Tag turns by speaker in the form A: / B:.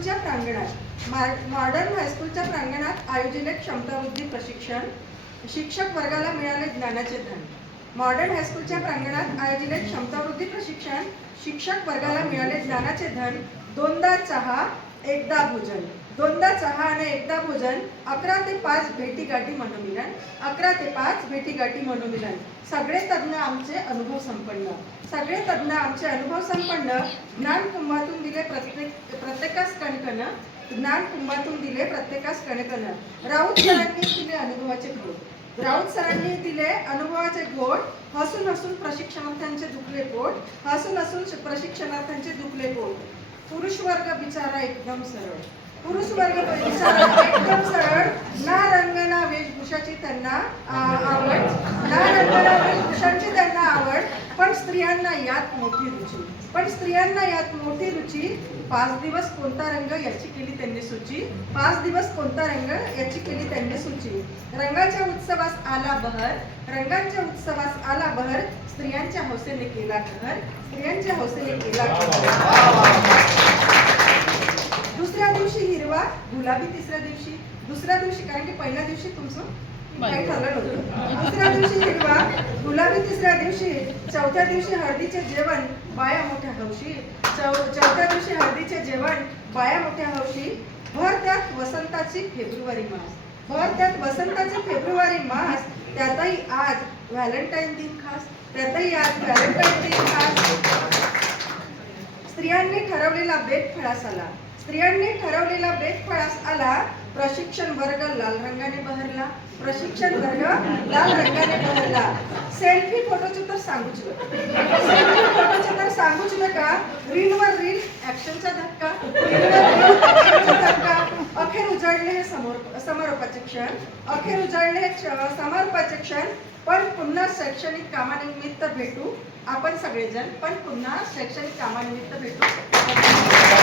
A: हायस्कूलच्या प्रांगणात मॉडर्न हायस्कूलच्या प्रांगणात आयोजित क्षमतावृद्धी प्रशिक्षण शिक्षक वर्गाला मिळाले ज्ञानाचे धन. मॉडर्न हायस्कूलच्या प्रांगणात आयोजित क्षमतावृद्धी प्रशिक्षण शिक्षक वर्गाला मिळाले ज्ञानाचे धन. दोनदा चहा एकदा भोजन. दोनदा चहा आणि एकदा भोजन अकरा ते पाच भेटीगाठी मनोमिलन. अकरा ते पाच भेटीगाठी मनोमिलन. सगळे तज्ज्ञ आमचे अनुभव संपन्न. सगळे तज्ज्ञ आमचे अनुभव संपन्न. ज्ञान कुंभातून दिले प्रत्येक प्रत्येकास ज्ञान कुंभातून दिले प्रत्येकास कणकण. राऊत सरांनी दिले अनुभवाचे घोट राऊत सरांनी दिले अनुभवाचे घोट हसून हसून प्रशिक्षणार्थ्यांचे दुखले पोट. हसून हसून प्रशिक्षणार्थ्यांचे दुखले पोट. पुरुष वर्ग बिचारा एकदम सरळ. पुरुष वर्ग बिचारा एकदम सरळ. ना रंग ना वेशभूषाची त्यांना आवड. ना रंग ना वेशभूषांची त्यांना आवड. स्त्रियांना यात मोठी रुची. पण स्त्रियांना यात मोठी रुची पाच दिवस कोणता रंग याची केली त्यांनी सूची? पाच दिवस कोणता रंग याची केली त्यांनी सूची? रंगाच्या उत्सवास आला बहर रंगांच्या उत्सवास आला बहर स्त्रियांच्या हौसेने केला कहर स्त्रियांच्या हौसेने केला दुसऱ्या दिवशी हिरवा गुलाबी तिसऱ्या दिवशी. दुसऱ्या दिवशी कारण की पहिल्या दिवशी तुमचं काही ठरलं नव्हतं दुसऱ्या दिवशी हिरवा गुलाबी तिसऱ्या दिवशी चौथ्या दिवशी हळदीचे जेवण बाया मोठ्या हौशी. चौ चौथ्या दिवशी हळदीचे जेवण बाया मोठ्या हौशी. भर त्यात वसंताची फेब्रुवारी मास. भर त्यात वसंताची फेब्रुवारी मास. त्यातही आज व्हॅलेंटाईन दिन खास. त्यातही आज व्हॅलेंटाईन दिन खास. स्त्रियांनी ठरवलेला बेत फळास आला. स्त्रियांनी ठरवलेला बेत फळास आला प्रशिक्षण वर्ग लाल रंगाने बहरला. प्रशिक्षण वर्ग लाल रंगाने बहरला. सेल्फी फोटोचे तर सांगूच नका. सेल्फी फोटोचे तर सांगूच नका. रीलवर रील ऍक्शनचा धक्का. रीलवर रील ऍक्शनचा धक्का. अखेर उजाडले हे समोर समारोपाचे क्षण. अखेर उजाडले हे समारोपाचे क्षण. पण पुन्हा शैक्षणिक कामानिमित्त भेटू. आपण सगळेजण पण पुन्हा शैक्षणिक कामानिमित्त भेटू.